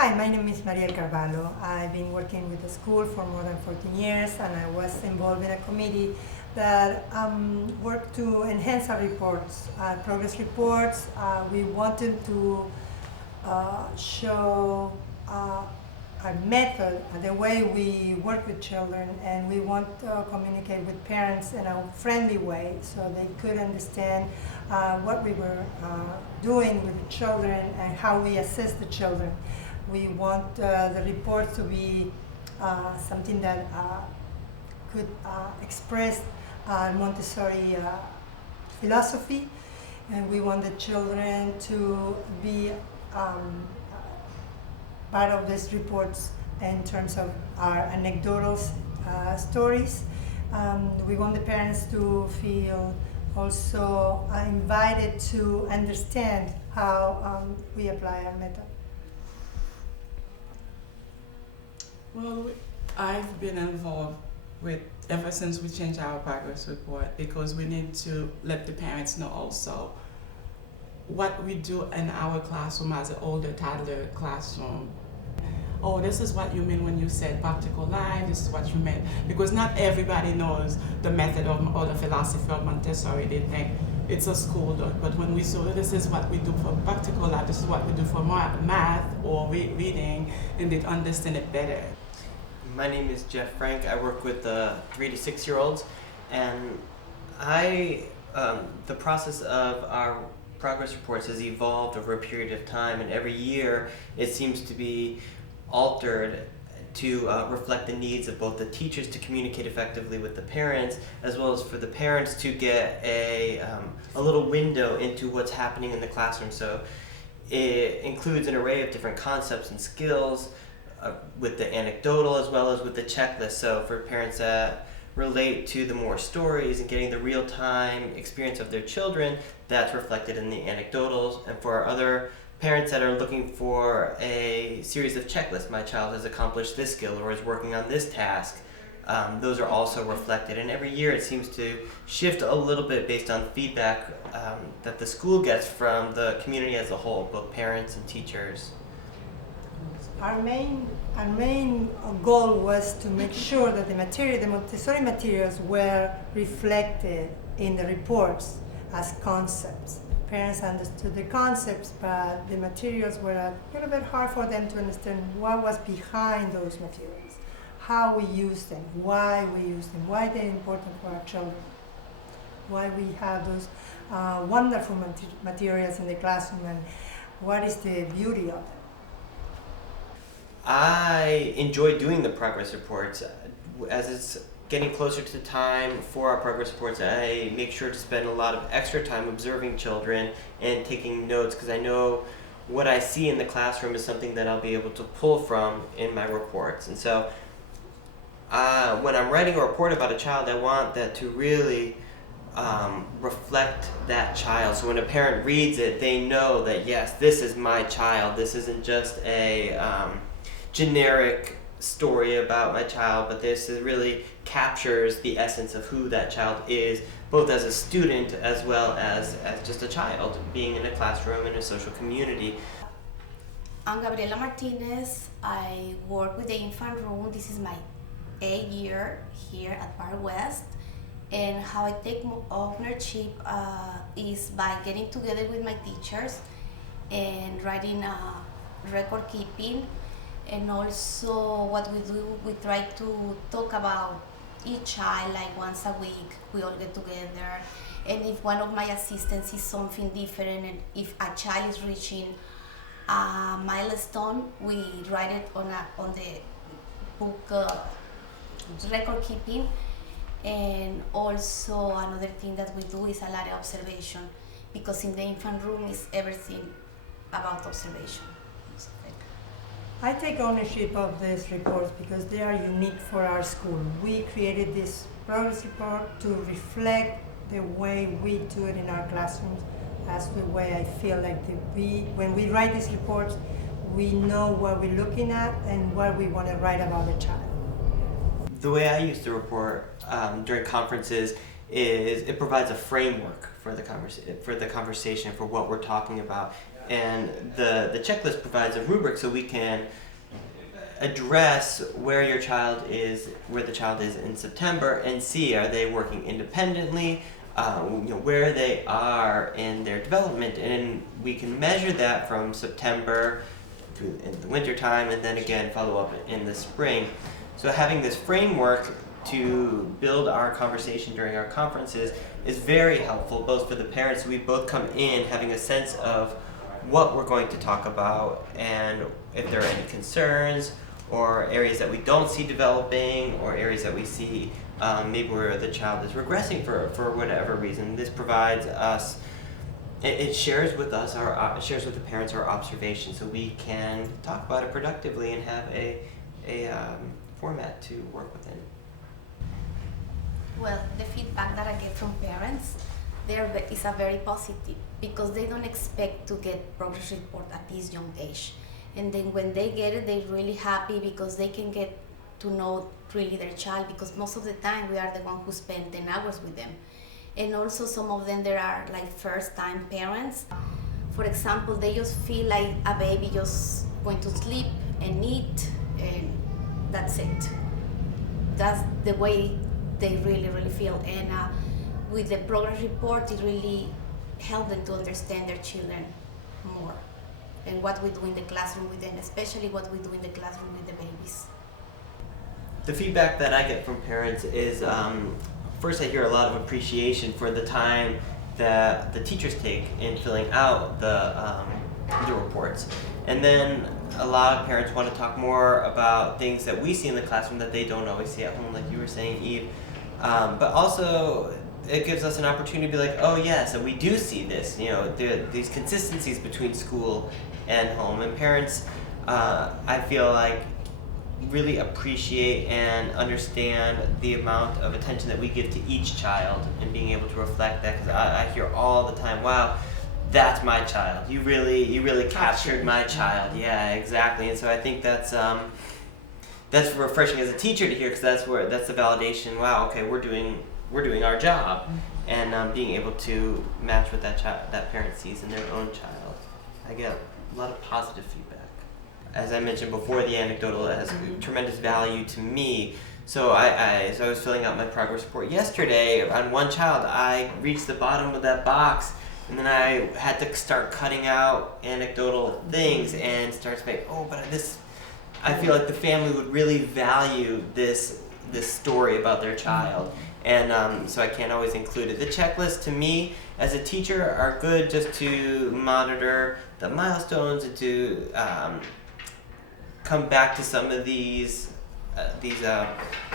Hi, my name is Mariel Carvalho. I've been working with the school for more than 14 years, and I was involved in a committee that worked to enhance our reports, progress reports. We wanted to show our method, the way we work with children, and we want to communicate with parents in a friendly way so they could understand what we were doing with the children and how we assist the children. We want the report to be something that could express Montessori philosophy, and we want the children to be part of these reports in terms of our anecdotal stories. We want the parents to feel also invited to understand how we apply our method. Well, I've been involved with ever since we changed our progress report because we need to let the parents know also what we do in our classroom as an older toddler classroom. Oh, this is what you mean when you said practical life, this is what you meant. Because not everybody knows the method of or the philosophy of Montessori. They think it's a school, but when we say this is what we do for practical life, this is what we do for math or reading, and they understand it better. My name is Jeff Frank. I work with 3 to 6 year olds, and the process of our progress reports has evolved over a period of time, and every year it seems to be altered to reflect the needs of both the teachers to communicate effectively with the parents, as well as for the parents to get a little window into what's happening in the classroom. So it includes an array of different concepts and skills with the anecdotal as well as with the checklist. So for parents that relate to the more stories and getting the real-time experience of their children, that's reflected in the anecdotals. And for our other parents that are looking for a series of checklists, my child has accomplished this skill or is working on this task, those are also reflected. And every year it seems to shift a little bit based on feedback that the school gets from the community as a whole, both parents and teachers. Our main goal was to make sure that the Montessori materials were reflected in the reports as concepts. Parents understood the concepts, but the materials were a little bit hard for them to understand what was behind those materials, how we use them, why we use them, why they're important for our children, why we have those wonderful materials in the classroom, and what is the beauty of them. I enjoy doing the progress reports. As it's getting closer to the time for our progress reports, I make sure to spend a lot of extra time observing children and taking notes, because I know what I see in the classroom is something that I'll be able to pull from in my reports. And so when I'm writing a report about a child, I want that to really reflect that child. So when a parent reads it, they know that yes, this is my child. This isn't just a generic story about my child, but this really captures the essence of who that child is, both as a student as well as just a child being in a classroom in a social community. I'm Gabriela Martinez. I work with the infant room. This is my 8th year here at Bar West. And how I take ownership is by getting together with my teachers and writing record keeping. And also what we do, we try to talk about each child like once a week. We all get together. And if one of my assistants sees something different, and if a child is reaching a milestone, we write it on the book record keeping. And also another thing that we do is a lot of observation, because in the infant room is everything about observation. I take ownership of these reports because they are unique for our school. We created this progress report to reflect the way we do it in our classrooms. That's the way I feel like when we write these reports, we know what we're looking at and what we want to write about the child. The way I use the report during conferences is it provides a framework for the conversation, for what we're talking about. And the checklist provides a rubric so we can address where the child is in September, and see, are they working independently, where they are in their development, and we can measure that from September through in the winter time, and then again follow up in the spring. So having this framework to build our conversation during our conferences is very helpful, both for the parents. We both come in having a sense of what we're going to talk about, and if there are any concerns or areas that we don't see developing, or areas that we see maybe where the child is regressing for whatever reason. This provides us, it shares with us, shares with the parents our observations, so we can talk about it productively and have a format to work within. Well, the feedback that I get from parents is a very positive, because they don't expect to get progress report at this young age. And then when they get it, they're really happy, because they can get to know really their child, because most of the time we are the one who spend 10 hours with them. And also some of them, there are like first time parents. For example, they just feel like a baby just going to sleep and eat, and that's it. That's the way they really, really feel. And with the progress report, it really helps them to understand their children more, and what we do in the classroom with them, especially what we do in the classroom with the babies. The feedback that I get from parents is, first I hear a lot of appreciation for the time that the teachers take in filling out the reports. And then a lot of parents want to talk more about things that we see in the classroom that they don't always see at home, like you were saying, Eve. But also, it gives us an opportunity to be like, oh yeah, so we do see this, these consistencies between school and home. And parents, I feel like, really appreciate and understand the amount of attention that we give to each child, and being able to reflect that, because I hear all the time, wow, that's my child. You really captured my child. Yeah, exactly. And so I think that's refreshing as a teacher to hear, because that's the validation. Wow, okay, we're doing our job, and being able to match what that parent sees in their own child. I get a lot of positive feedback. As I mentioned before, the anecdotal has tremendous value to me. So as I was filling out my progress report yesterday on one child, I reached the bottom of that box, and then I had to start cutting out anecdotal things and start to make, I feel like the family would really value this story about their child. And so I can't always include it. The checklists, to me, as a teacher, are good just to monitor the milestones and to come back to some of these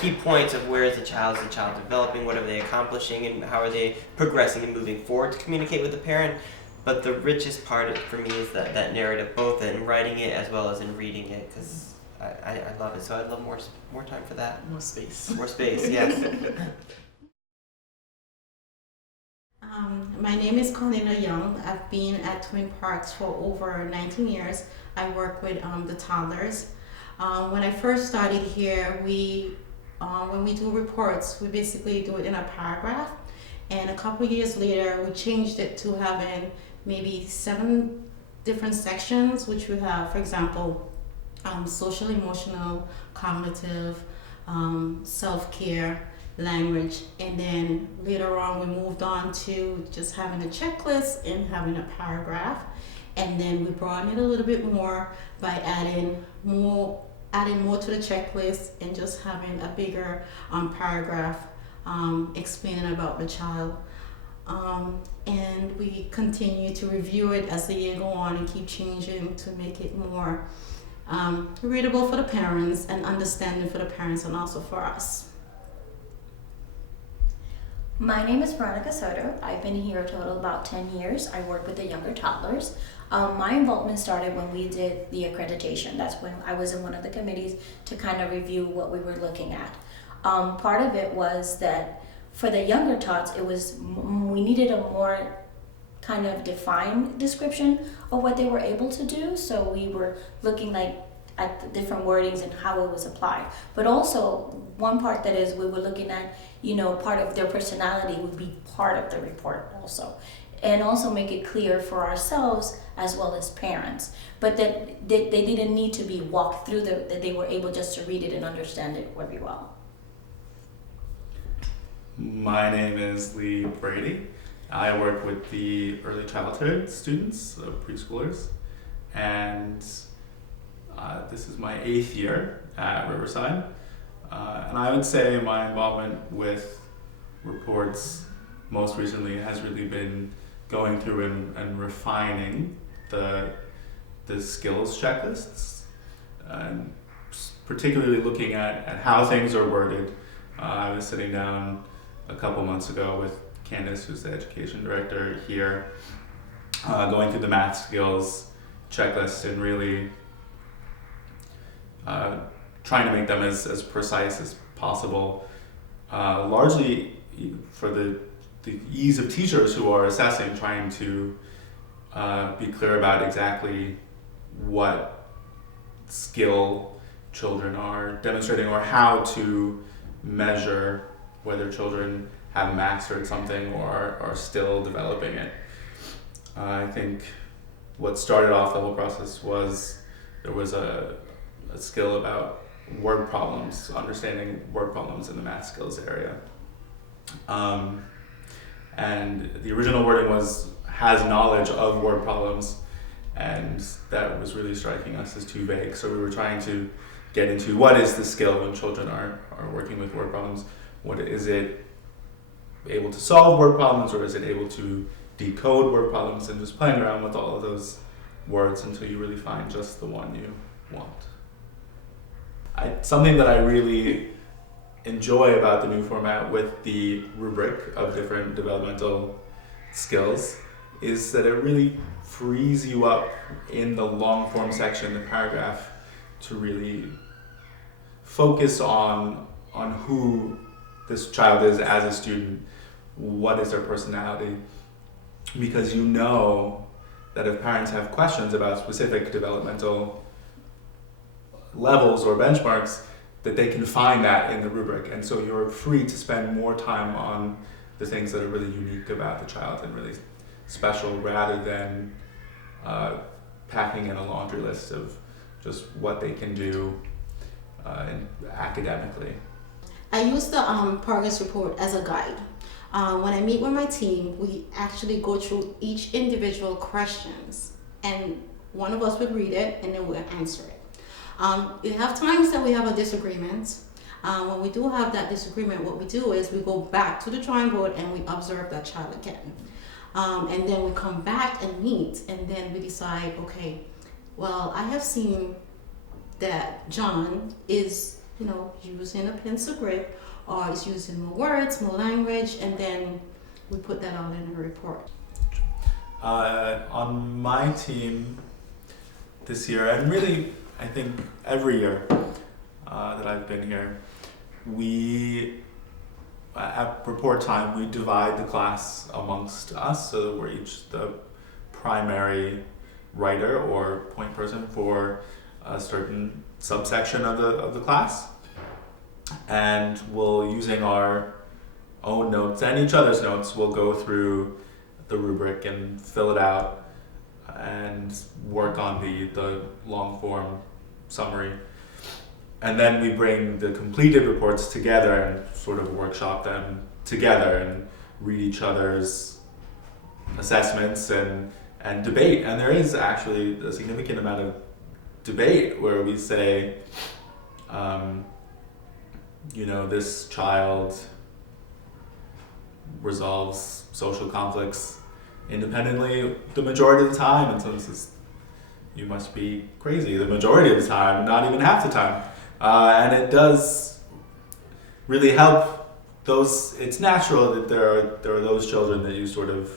key points of where is the child developing, what are they accomplishing, and how are they progressing and moving forward to communicate with the parent. But the richest part for me is that narrative, both in writing it as well as in reading it, because I love it. So I'd love more time for that. More space. More space, yes. My name is Colina Young. I've been at Twin Parks for over 19 years. I work with the toddlers. When I first started here, when we do reports, we basically do it in a paragraph. And a couple years later, we changed it to having maybe 7 different sections, which we have, for example, social, emotional, cognitive, self-care, language, and then later on we moved on to just having a checklist and having a paragraph, and then we broadened it a little bit more by adding more to the checklist and just having a bigger paragraph explaining about the child. And we continue to review it as the year go on and keep changing to make it more readable for the parents and understanding for the parents and also for us. My name is Veronica Soto. I've been here a total of about 10 years. I work with the younger toddlers. My involvement started when we did the accreditation. That's when I was in one of the committees to kind of review what we were looking at. Part of it was that for the younger tots, we needed a more kind of defined description of what they were able to do. So we were looking at the different wordings and how it was applied. But also, one part that is we were looking at, part of their personality would be part of the report also. and also make it clear for ourselves as well as parents. But that they didn't need to be walked through, that they were able just to read it and understand it very well. My name is Lee Brady. I work with the early childhood students, preschoolers, and this is my 8th year at Riverside. And I would say my involvement with reports most recently has really been going through and refining the skills checklists, and particularly looking at how things are worded. I was sitting down a couple months ago with Candace, who's the education director here, going through the math skills checklist and really trying to make them as precise as possible, largely for the ease of teachers who are assessing, trying to be clear about exactly what skill children are demonstrating or how to measure whether children have mastered something or are still developing it. I think what started off the whole process was there was a skill about word problems, understanding word problems in the math skills area. And the original wording was has knowledge of word problems, and that was really striking us as too vague. So we were trying to get into what is the skill when children are working with word problems. What is it able to solve word problems, or is it able to decode word problems, and just playing around with all of those words until you really find just the one you want. Something that I really enjoy about the new format with the rubric of different developmental skills is that it really frees you up in the long form section, the paragraph, to really focus on who this child is as a student, what is their personality, because you know that if parents have questions about specific developmental levels or benchmarks, that they can find that in the rubric, and so you're free to spend more time on the things that are really unique about the child and really special, rather than packing in a laundry list of just what they can do academically. I use the progress report as a guide. When I meet with my team, we actually go through each individual questions, and one of us would read it and then we'll answer it. We have times that we have a disagreement. When we do have that disagreement, what we do is we go back to the drawing board and we observe that child again. And then we come back and meet, and then we decide, okay, well, I have seen that John is, using a pencil grip, or is using more words, more language, and then we put that all in a report. On my team this year, and really I think every year that I've been here, we at report time we divide the class amongst us, so that we're each the primary writer or point person for a certain subsection of the class, and we'll, using our own notes and each other's notes, we'll go through the rubric and fill it out and work on the long form summary. And then we bring the completed reports together and sort of workshop them together and read each other's assessments and debate. And there is actually a significant amount of debate where we say, this child resolves social conflicts independently the majority of the time, and someone says, you must be crazy the majority of the time, not even half the time. And it does really help those. It's natural that there are those children that you sort of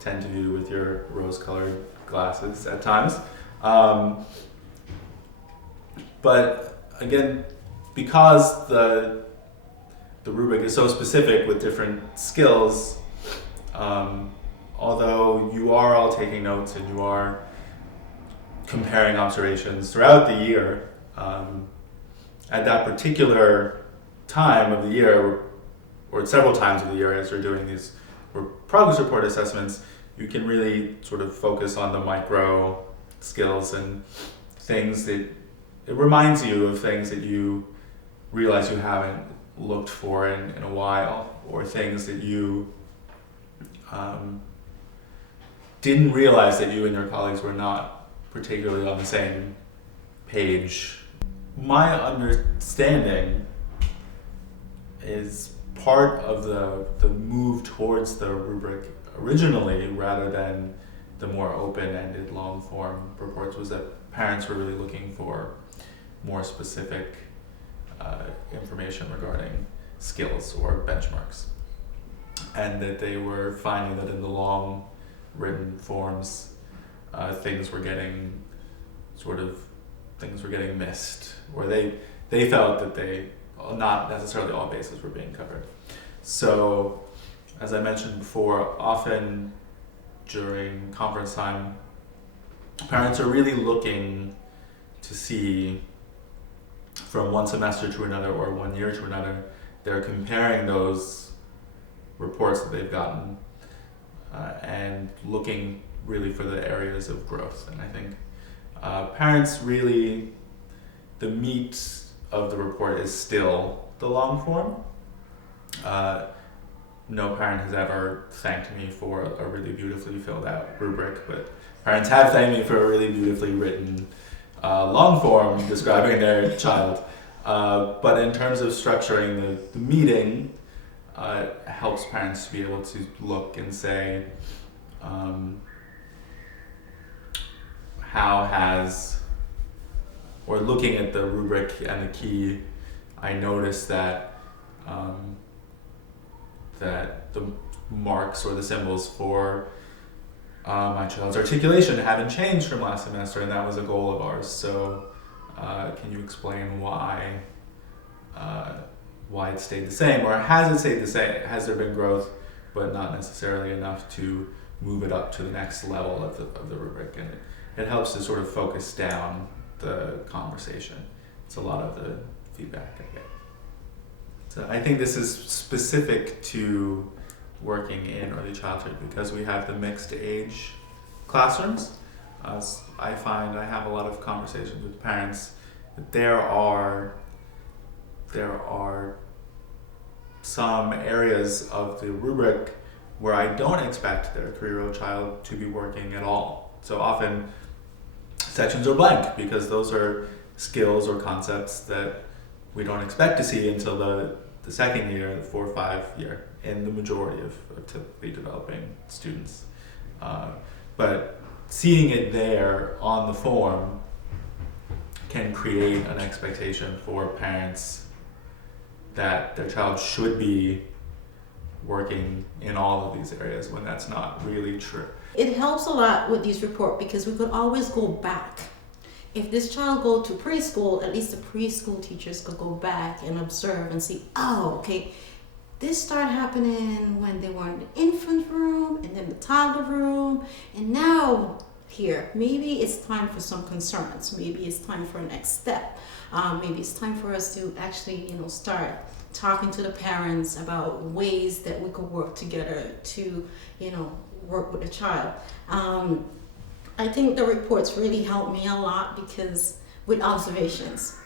tend to view with your rose-colored glasses at times. But again, because the rubric is so specific with different skills, although you are all taking notes and you are comparing observations throughout the year, at that particular time of the year, or several times of the year as you're doing these progress report assessments, you can really sort of focus on the micro skills and things that it reminds you of things that you realize you haven't looked for in a while, or things that you didn't realize that you and your colleagues were not particularly on the same page. My understanding is part of the move towards the rubric originally, rather than the more open-ended long-form reports, was that parents were really looking for more specific information regarding skills or benchmarks, and that they were finding that in the long written forms, things were getting missed, or they felt that not necessarily all bases were being covered. So, as I mentioned before, often during conference time, parents are really looking to see from one semester to another or 1 year to another. They're comparing those reports that they've gotten and looking really for the areas of growth. And I think parents really, the meat of the report is still the long form. No parent has ever thanked me for a really beautifully filled out rubric, but parents have thanked me for a really beautifully written long form describing their child. But in terms of structuring the meeting, it helps parents to be able to look and say, or looking at the rubric and the key, I noticed that that the marks or the symbols for my child's articulation haven't changed from last semester, and that was a goal of ours. So can you explain why it stayed the same, or has it stayed the same? Has there been growth, but not necessarily enough to move it up to the next level of the rubric? And it helps to sort of focus down the conversation. It's a lot of the feedback I get. So I think this is specific to working in early childhood because we have the mixed age classrooms. I find I have a lot of conversations with parents that there are some areas of the rubric where I don't expect their 3-year-old child to be working at all. So often sections are blank because those are skills or concepts that we don't expect to see until the second year, the 4 or 5 year, in the majority of typically developing students. But seeing it there on the form can create an expectation for parents that their child should be working in all of these areas when that's not really true. It helps a lot with these reports because we could always go back. If this child go to preschool, at least the preschool teachers could go back and observe and see, oh, okay, this started happening when they were in the infant room and then the toddler room, and now here, maybe it's time for some concerns. Maybe it's time for a next step. Maybe it's time for us to actually, start talking to the parents about ways that we could work together to, work with the child. I think the reports really helped me a lot because with observations.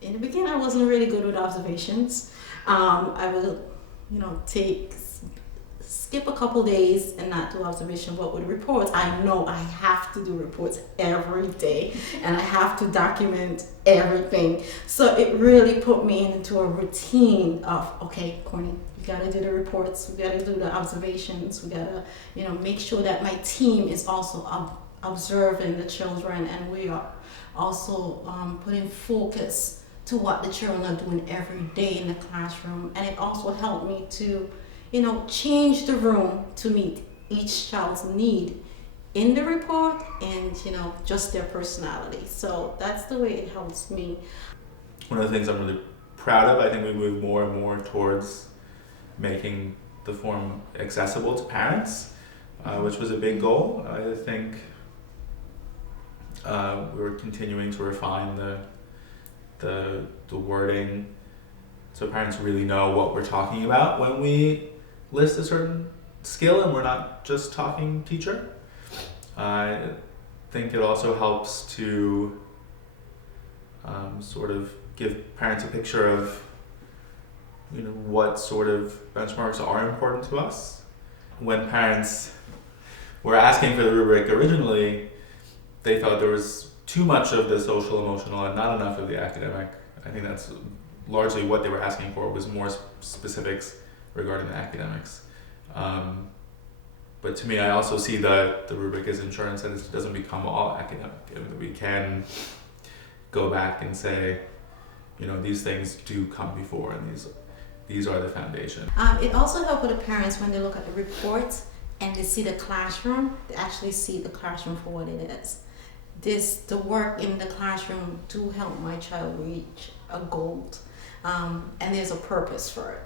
In the beginning, I wasn't really good with observations. I would, skip a couple days and not do observation, but with reports, I know I have to do reports every day and I have to document everything. So it really put me into a routine of, okay, Corny, we gotta do the reports, we gotta do the observations, we gotta, make sure that my team is also observing the children, and we are also putting focus to what the children are doing every day in the classroom. And it also helped me to change the room to meet each child's need in the report and, just their personality. So that's the way it helps me. One of the things I'm really proud of, I think we move more and more towards making the form accessible to parents, which was a big goal. I think we're continuing to refine the wording so parents really know what we're talking about when we list a certain skill and we're not just talking teacher. I think it also helps to sort of give parents a picture of what sort of benchmarks are important to us. When parents were asking for the rubric originally, they thought there was too much of the social emotional and not enough of the academic. I think that's largely what they were asking for, was more specifics regarding the academics. But to me, I also see the rubric as insurance, and it doesn't become all academic. We can go back and say, these things do come before, and these are the foundation. It also helps with the parents when they look at the reports and they see the classroom, they actually see the classroom for what it is. The work in the classroom do help my child reach a goal, and there's a purpose for it.